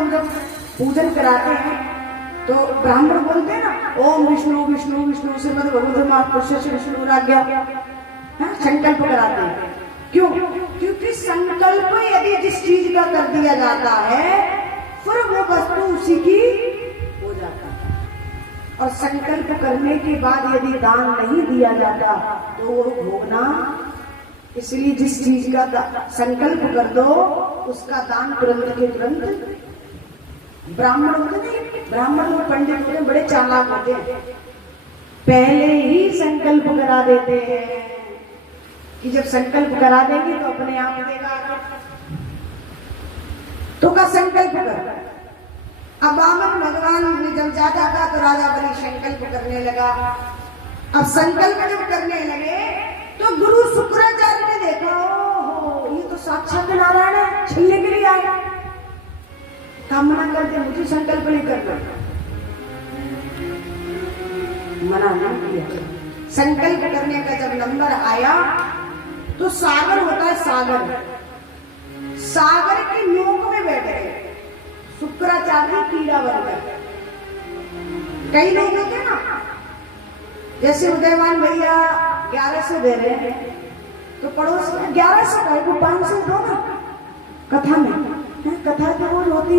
लोग जब पूजन कराते हैं तो ब्राह्मण बोलते हैं ना, ओम विष्णु विष्णु विष्णु श्रीमद भगवत विष्णुराज्ञा, संकल्प कराते हैं। क्यों? क्योंकि संकल्प यदि जिस चीज का कर दिया जाता है फिर वो वस्तु उसी की हो जाता है। और संकल्प करने के बाद यदि दान नहीं दिया जाता तो वो भोगना, इसलिए जिस चीज का संकल्प कर दो उसका दान तुरंत के तुरंत। ब्राह्मण होते नहीं, ब्राह्मण और पंडित होते हैं, बड़े चालाक होते हैं, पहले ही संकल्प करा देते हैं कि जब संकल्प करा देंगे तो अपने आप देगा। तो का संकल्प कर। अब वामन भगवान ने जब ज्यादा कहा तो राजा बलि संकल्प करने लगा। अब संकल्प जब करने लगे तो गुरु शुक्राचार्य ने देखा, ओहो ये तो साक्षात नारायण है, छिलने के लिए आया। कामना करते मुझे संकल्प नहीं करना, मना नहीं किया। संकल्प करने का जब नंबर आया तो सागर होता है, सागर की नोक में बैठ गए शुक्राचार्य कीड़ा बनकर। कई लोग होते ना, जैसे उदयवान भैया 1100 दे रहे हैं तो पड़ोस में 1100 का को 500 दो ना। कथा में कथा तो रोज होती,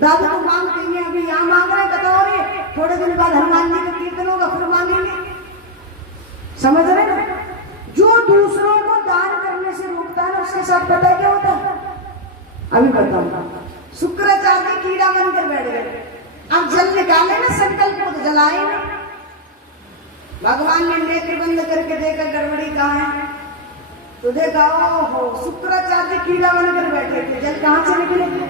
दादा तो मांगते हैं, अभी यहाँ मांग रहे कथा हो रही है, थोड़े दिन बाद हनुमान जी का कीर्तन होगा फिर मांगेंगे। समझ रहे ना? जो दूसरों को दान करने से रोकता है उसके साथ पता है क्या होता है? अभी बताऊंगा। शुक्राचार्य कीड़ा बनकर बैठ गए। अब जल निकाले ना संकल्प को तो जलाए ना। भगवान ने नेत्र बंद करके देखा गड़बड़ी कहाँ है तो देखा, ओहो शुक्राचार्य कीड़ा बनकर बैठे थे, जल कहाँ से निकले थे?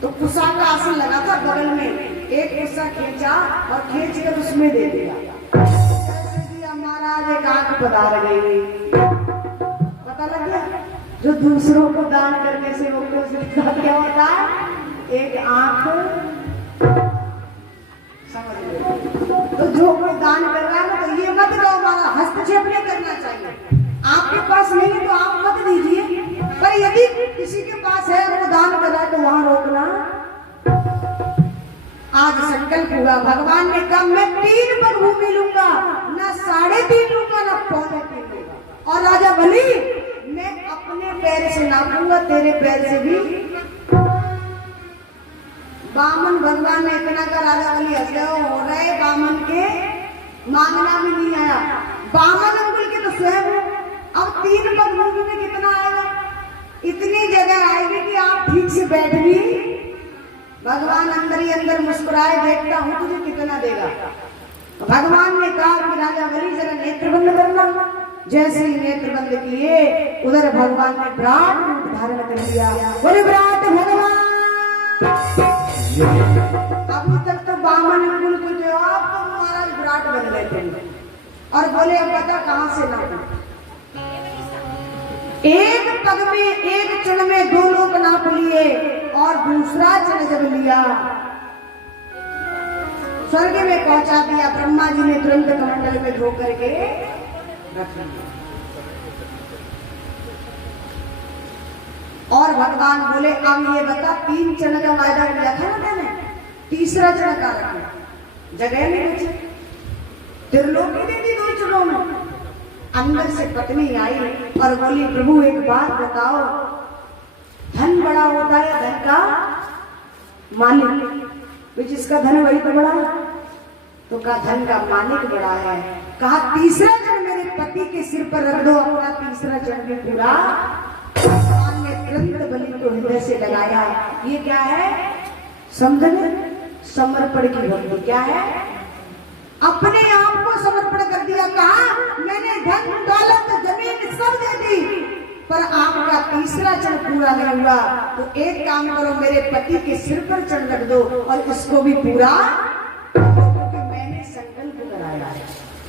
तो कुशा का आसन लगा था बगल में, एक कुशा खींचा और खींच कर उसमें दे दिया। महाराज एक आंख पधार गई। पता लग गया जो दूसरों को दान करने से वो क्या होता है? एक आंख। समझ लो। तो जो कोई दान कर रहा है ना तो ये मत कहो हमारा हस्तक्षेप नहीं करना चाहिए। आपके पास नहीं है तो आप मत दीजिए, पर यदि किसी के पास है वो दान कर रहा है तो वहां रोकना। आज संकल्प हुआ, भगवान ने कहा मैं 3 पग भूमि लूंगा, ना 3.5 लूंगा, ना 3.25 लूंगा। और राजा बलि मैं अपने पैर से नापूंगा, तेरे पैर से भी। बामन भगवान ने इतना का, राजा बलि हंस गए, हो रहे बामन के मांगना भी नहीं आया। बामन अंकुल के तो स्वयं है। अब 3 पग भूमि में कितना आएगा? इतनी जगह आएगी कि आप ठीक से बैठ भी। भगवान अंदर ही अंदर मुस्कुराए, देखता हूं तुझे कितना देगा। तो भगवान ने कहा कि राजा बलि जरा नेत्र बंद करना। जैसे ही नेत्र बंद किए उधर भगवान ने विराट रूप धारण कर लिया। बोले विराट भगवान। अभी तक तो बामन अंकुल को जो आप तो महाराज विराट बन गए थे और बोले अब पता कहां से ना। एक पग में, एक क्षण में 2 लोग नाप लिए और दूसरा क्षण जब लिया स्वर्ग में पहुंचा दिया। ब्रह्मा जी ने तुरंत कमंडल में धो करके रख लिया। और भगवान बोले अब ये बता 3 क्षण का वायदा किया था ना मैंने, तीसरा क्षण का रखा, जगह नहीं बची, त्रिलोकी दे दी 2 क्षणों में। अंदर से पत्नी आई और बोली प्रभु एक बात बताओ, धन बड़ा होता है धन का मालिक, जिसका धन वही तो बड़ा है। तो कहा धन का मालिक बड़ा है। कहा तीसरा जन मेरे पति के सिर पर रख दो, अपना तीसरा जन भी पूरा। भगवान ने तुरंत बलि को हृदय से लगाया। ये क्या है? समझने समर्पण की भक्ति क्या है? अपने आप को समर्पण कर दिया। कहा मैंने धन दौलत जमीन सब दे दी, पर आपका तीसरा चरण पूरा नहीं हुआ, तो एक काम करो मेरे पति के सिर पर चढ़ रख दो और इसको भी पूरा